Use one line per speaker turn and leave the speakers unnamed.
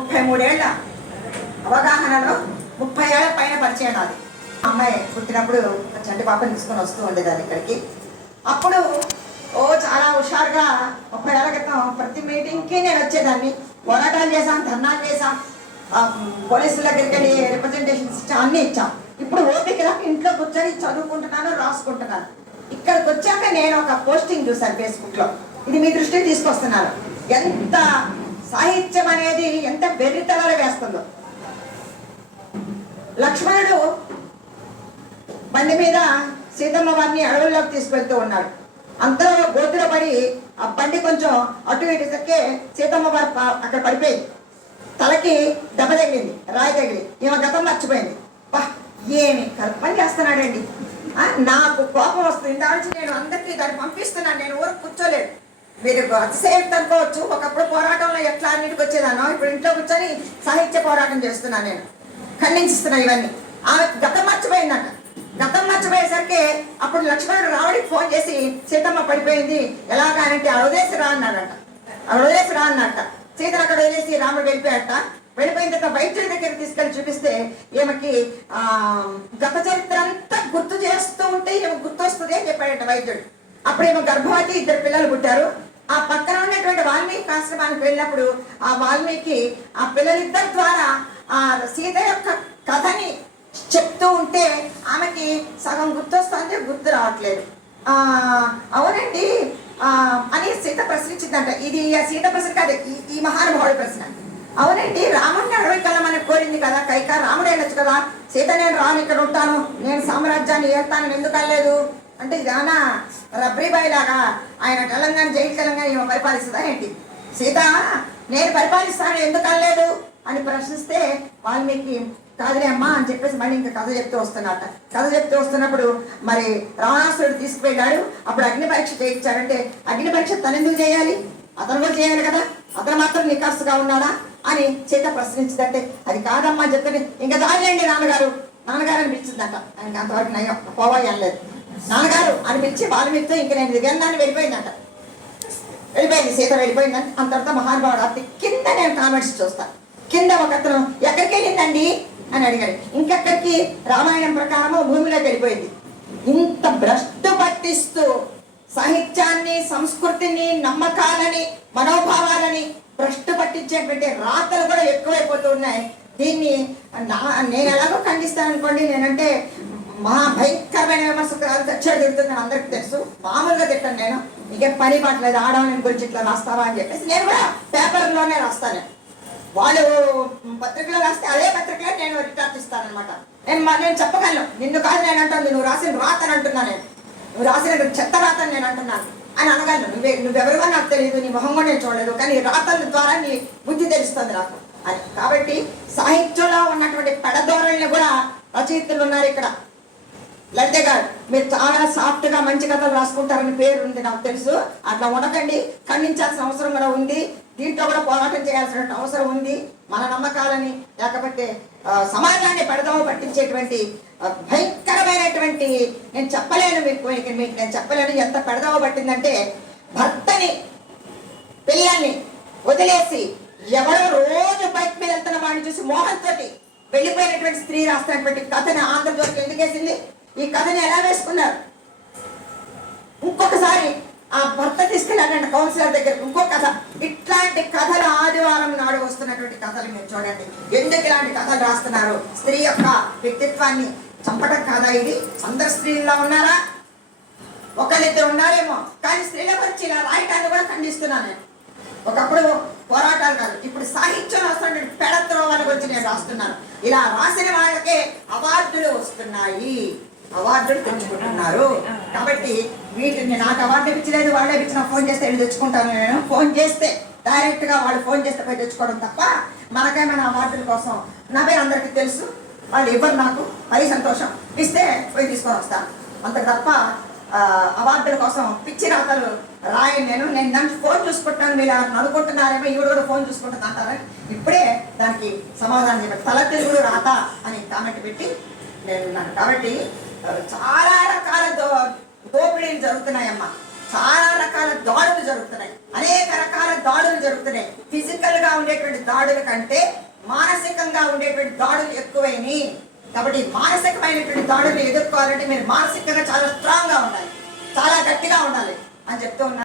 ముప్పై మూడేళ్ళ అవగాహనలో ముప్పై ఏళ్ళ పైన పరిచయం నాది. అమ్మాయి పుట్టినప్పుడు చంటి పాపని తీసుకొని వస్తూ ఉండేదాన్ని ఇక్కడికి. అప్పుడు ఓ చాలా హుషారుగా ముప్పై ఏళ్ళ క్రితం ప్రతి మీటింగ్కి నేను వచ్చేదాన్ని. పోరాటాలు చేశాం ధర్నాలు చేశాం. పోలీసుల దగ్గరికి వెళ్ళి రిప్రజెంటేషన్స్ ఇచ్చాం అన్నీ ఇచ్చాం. ఇప్పుడు ఓపిక ఇంట్లో కూర్చొని చదువుకుంటున్నాను రాసుకుంటున్నాను. ఇక్కడికి వచ్చాక నేను ఒక పోస్టింగ్ చూశాను ఫేస్బుక్లో. ఇది మీ దృష్టికి తీసుకొస్తున్నాను. ఎంత సాహిత్యం అనేది ఎంత వెర్రితలర వేస్తుందో. లక్ష్మణుడు బండి మీద సీతమ్మ వారిని అడవుల్లోకి తీసుకెళ్తూ ఉన్నాడు. అంతలో గోతుల పడి ఆ బండి కొంచెం అటు ఇటు తక్కే సీతమ్మ వారు అక్కడ పడిపోయింది. తలకి దెబ్బ తగిలింది రాయి తగిలి ఈమె గతం మర్చిపోయింది. బా ఏమి కల్పన చేస్తున్నాడండి? నాకు కోపం వస్తుంది. ఇంత నేను అందరికీ దాన్ని పంపిస్తున్నాను. నేను ఊరు కూర్చోలేదు. మీరు అతిశయం అనుకోవచ్చు. ఒకప్పుడు పోరాటం అన్నిటికి ఇప్పుడు ఇంట్లో కూర్చొని సాహిత్య పోరాటం చేస్తున్నాను నేను. ఖండించుతున్నా ఇవన్నీ. ఆమె గతం మర్చిపోయిందంట. గతం మర్చిపోయేసరికి అప్పుడు లక్ష్మణుడు రావడానికి ఫోన్ చేసి సీతమ్మ పడిపోయింది. ఎలాగానంటే అడవదేసి రా అన్నాడంట. అడవదేసి రా అన్నట్ట సీతను అక్కడ వదిలేసి రాముడు వెళ్ళిపోయాట వెళ్ళిపోయిన తర్వాత వైద్యుడి దగ్గర తీసుకెళ్ళి చూపిస్తే ఈమెకి ఆ గత చరిత్ర అంతా గుర్తు చేస్తూ ఉంటే ఈమె గుర్తొస్తుంది అని చెప్పాడట వైద్యుడు. అప్పుడు ఏమో గర్భవతి ఇద్దరు పిల్లలు పుట్టారు. ఆ పక్కన ఉన్నటువంటి వాల్మీకి ఆశ్రమానికి వెళ్ళినప్పుడు ఆ వాల్మీకి ఆ పిల్లలిద్దరి ద్వారా ఆ సీత యొక్క కథని చెప్తూ ఉంటే ఆమెకి సగం గుర్తొస్తుంది గుర్తు రావట్లేదు. అవునండి. అని సీత ప్రశ్నించిందంట. ఇది ఆ సీత ప్రశ్న కాదు ఈ- ఈ మహానుభావుడి ప్రశ్న. అవునండి రాముడిని అడవి కలమని కోరింది కదా కైక రాముడు వెళ్ళచ్చు కదా సీత నేను రాను ఇక్కడ ఉంటాను. నేను సామ్రాజ్యాన్ని ఏస్తానని ఎందుకు అనలేదు అంటే ఇదేమన్నా రబ్రీబాయి లాగా ఆయన తెలంగాణ జైలు తెలంగాణ ఈమె పరిపాలిస్తుందా ఏంటి? సీత నేను పరిపాలిస్తాను ఎందుకు అనలేదు? అని ప్రశ్నిస్తే వాల్మీకి కాదులే అమ్మా అని చెప్పేసి మళ్ళీ ఇంకా కథ చెప్తూ వస్తున్నట కథ చెప్తూ వస్తున్నప్పుడు మరి రావణాసురుడు తీసుకుపోయాడు అప్పుడు అగ్ని పరీక్ష చేయించాడంటే అగ్ని పరీక్ష తను ఎందుకు చేయాలి? అతను కూడా చేయాలి కదా? అతను మాత్రం నికాసుగా ఉన్నాడా? అని చేత ప్రశ్నించిందంటే అది కాదమ్మా అని ఇంకా దానిలేండి నాన్నగారు. నాన్నగారు అనిపించిందట ఆయనకి అంతవరకు నయం. పోవాలి అనలేదు నాన్నగారు అని పిలిచి వాల్మీకితో ఇంక నేను దిగన్నాన్ని వెళ్ళిపోయిందంట. వెళ్ళిపోయింది సీత వెళ్ళిపోయిందని అంత తర్వాత మహానుభావుడు అతి కింద నేను కామెంట్స్ చూస్తాను కింద ఒక అతను ఎక్కడికి వెళ్ళిందండి? అని అడిగాడు. ఇంకెక్కడికి? రామాయణం ప్రకారము భూమిలోకి వెళ్ళిపోయింది. ఇంత భ్రష్టు పట్టిస్తూ సాహిత్యాన్ని సంస్కృతిని నమ్మకాలని మనోభావాలని భ్రష్టు పట్టించేటువంటి రాతలు కూడా ఎక్కువైపోతూ ఉన్నాయి. దీన్ని నా నేను ఎలాగో ఖండిస్తాను అనుకోండి నేనంటే మా భయంకరమైన విమర్శకురాలు చచ్చాడు తిడుతుందని అందరికి తెలుసు. మామూలుగా తిట్టాను నేను. ఇంకేం పని పట్టలేదు ఆడవాళ్ళని గురించి ఇట్లా రాస్తావా అని చెప్పేసి నేను కూడా పేపర్లోనే రాస్తాను. వాళ్ళు పత్రికలో రాస్తే అదే పత్రికలో నేను రిటార్ట్ అనమాట నేను నేను చెప్పగలను. నిన్ను కాదు నేను అంటాను నువ్వు రాసిన రాత అని అంటున్నాను నేను. నువ్వు రాసిన చెత్త రాత అని నేను అంటున్నాను అని అనగలను. నువ్వే నువ్వెవరివో నాకు తెలియదు నీ మొహం కూడా నేను చూడలేదు. కానీ రాతల ద్వారా నీ బుద్ధి తెలుస్తుంది నాకు. అని. కాబట్టి సాహిత్యంలో ఉన్నటువంటి పెడధోరణిని కూడా రచయితలు ఉన్నారు ఇక్కడ. లలిత గారు మీరు చాలా సాఫ్ట్గా మంచి కథలు రాసుకుంటారని పేరు ఉంది నాకు తెలుసు. అట్లా ఉండకండి ఖండించాల్సిన అవసరం కూడా ఉంది. దీంట్లో కూడా పోరాటం చేయాల్సిన అవసరం ఉంది. మన నమ్మకాలని లేకపోతే సమాజాన్ని పెడదాము పట్టించేటువంటి భయంకరమైనటువంటి నేను చెప్పలేను మీకు మీకు మీకు నేను చెప్పలేను. ఎంత పెడదామో పట్టిందంటే భర్తని పిల్లల్ని వదిలేసి ఎవరో రోజు బైక్ మీద వెళ్తున్న వాడిని చూసి మోహన్ తోటి వెళ్ళిపోయినటువంటి స్త్రీ రాస్తున్నటువంటి కథని ఆంధ్రజ్యోతికి ఎందుకేసింది? ఈ కథని ఎలా వేసుకున్నారు? ఇంకొకసారి ఆ భర్త తీసుకెళ్ళాడండి కౌన్సిలర్ దగ్గర. ఇంకో కథ. ఇట్లాంటి కథలు ఆదివారం నాడు వస్తున్నటువంటి కథలు మీరు చూడండి. ఎందుకు ఇలాంటి కథలు రాస్తున్నారు? స్త్రీ యొక్క వ్యక్తిత్వాన్ని చంపటం కాదా ఇది? అందరు స్త్రీల్లో ఉన్నారా? ఒకళ్ళిద్దరు ఉన్నారేమో కానీ స్త్రీల గురించి ఇలా రాయటాన్ని కూడా ఖండిస్తున్నాను నేను. ఒకప్పుడు పోరాటాలు కాదు ఇప్పుడు సాహిత్యం వస్తున్న పెడత్రోవాల వాళ్ళ గురించి నేను రాస్తున్నాను. ఇలా రాసిన వాళ్ళకే అవార్డులు వస్తున్నాయి. అవార్డులు తెచ్చుకుంటున్నారు. కాబట్టి వీటిని నాకు అవార్డు ఇచ్చలేదు వాళ్ళే ఇచ్చిన ఫోన్ చేస్తే వెళ్ళి తెచ్చుకుంటాను. నేను ఫోన్ చేస్తే డైరెక్ట్గా వాళ్ళు ఫోన్ చేస్తే పోయి తెచ్చుకోవడం తప్ప మనకేమైనా అవార్డుల కోసం నా పేరు అందరికీ తెలుసు. వాళ్ళు ఇవ్వరు నాకు మరీ సంతోషం. ఇస్తే పోయి తీసుకొని వస్తాను అంత తప్ప అవార్డుల కోసం పిచ్చి రాతలు రాయి నేను. నేను దానికి ఫోన్ చూసుకుంటాను మీరు ఎవరిని అనుకుంటున్నారేమో ఈవిడ కూడా ఫోన్ చూసుకుంటుంది అంటారని ఇప్పుడే దానికి సమాధానం చెప్పాను తల తెలుగుడు రాత అని కామెంట్ పెట్టి నేను ఉన్నాను కాబట్టి చాలా రకాల దో దోపిడీలు జరుగుతున్నాయమ్మా. చాలా రకాల దాడులు జరుగుతున్నాయి. అనేక రకాల దాడులు జరుగుతున్నాయి. ఫిజికల్గా ఉండేటువంటి దాడుల కంటే మానసికంగా ఉండేటువంటి దాడులు ఎక్కువైనాయి. కాబట్టి మానసికమైనటువంటి దాడులు ఎదుర్కోవాలంటే మీరు మానసికంగా చాలా స్ట్రాంగ్గా ఉండాలి. చాలా గట్టిగా ఉండాలి అని చెప్తూ ఉన్నారు